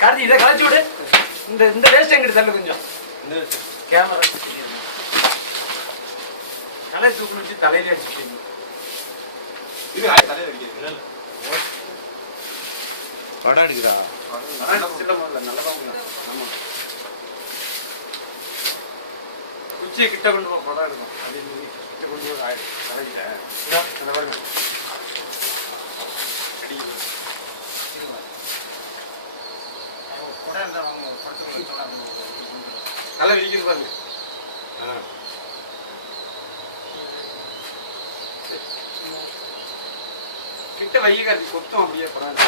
கார்த்தி இதை கலைச்சு விடு. இந்த வேஸ்ட் எங்கிட்ட தள்ளு கொஞ்சம். கேமரா தலை தூக்கி தலையில அடிச்சுட்டு படம் எடுக்குதா? குச்சியை கிட்ட கொண்டு போய் படம் எடுக்கும். அதே மாதிரி கிட்ட கொண்டு போய் தலைக்கிட்ட நல்லா விரிக்கிறது பாருங்க. கிட்ட வைய காட்டி கொத்தம் அப்படியே படம்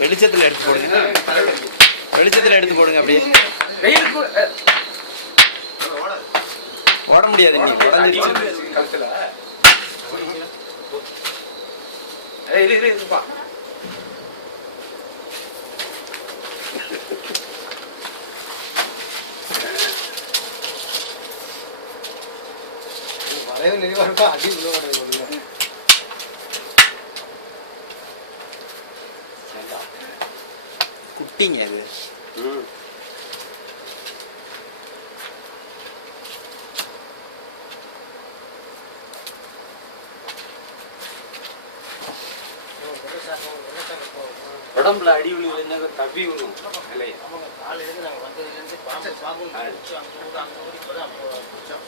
வெளிச்சத்துல எடுத்து போடுங்க. வெளிச்சத்துல எடுத்து போடுங்க. அப்படியே வெயிலுக்கு ஓட முடியாது. நீ கழுத்துல இருப்பா. வரையும் நெறிவா இருக்கா. அடி குட்டிங்க அது. உடம்புல அடி விழுந்து தப்பி விழும்.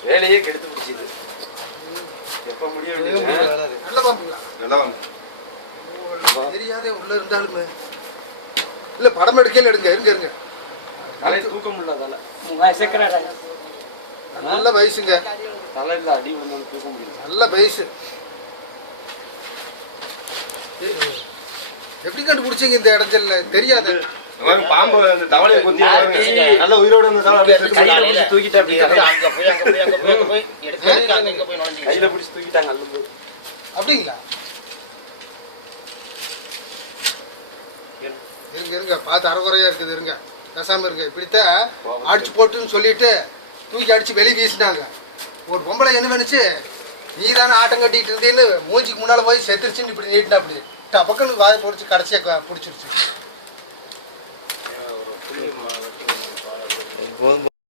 வேலையே கெடுத்து பிடிச்சிது. எப்ப முடியும்? தெரியாதே உள்ள இருந்தாலுமே இல்ல படம் எடுக்கல. எடுங்க இருங்க இருங்க. தலை தூக்க முடியல. நல்ல வயசுங்க. தலையில அடி விழுந்தாலும் தூக்க முடியல. நல்ல வயசு. எப்படி கண்டுபிடிச்சீங்க இந்த இடத்துல? தெரியாது. பாம்பு அந்த தவளையை கொத்தி நல்ல உயிரோட தூக்கிட்டு கையில பிடிச்சி தூக்கிட்டாங்க. அப்படிங்களா? இருங்க இருங்க. பார்த்து அரைகுறையா இருக்குது. இருங்க பேசாம இருங்க. இப்படித்தான் அடிச்சு போட்டுன்னு சொல்லிட்டு தூக்கி அடிச்சு வெளியே வீசினாங்க. ஒரு பொம்பளை என்ன வேணுச்சு, நீ தானே ஆட்டம் கட்டிட்டு இருந்தேன்னு மூஞ்சிக்கு முன்னால போய் செத்துருச்சுன்னு இப்படி நீட்டினா அப்படி டபக்குன்னு வாயை பிடிச்சி கடைசியாக பிடிச்சிருச்சு.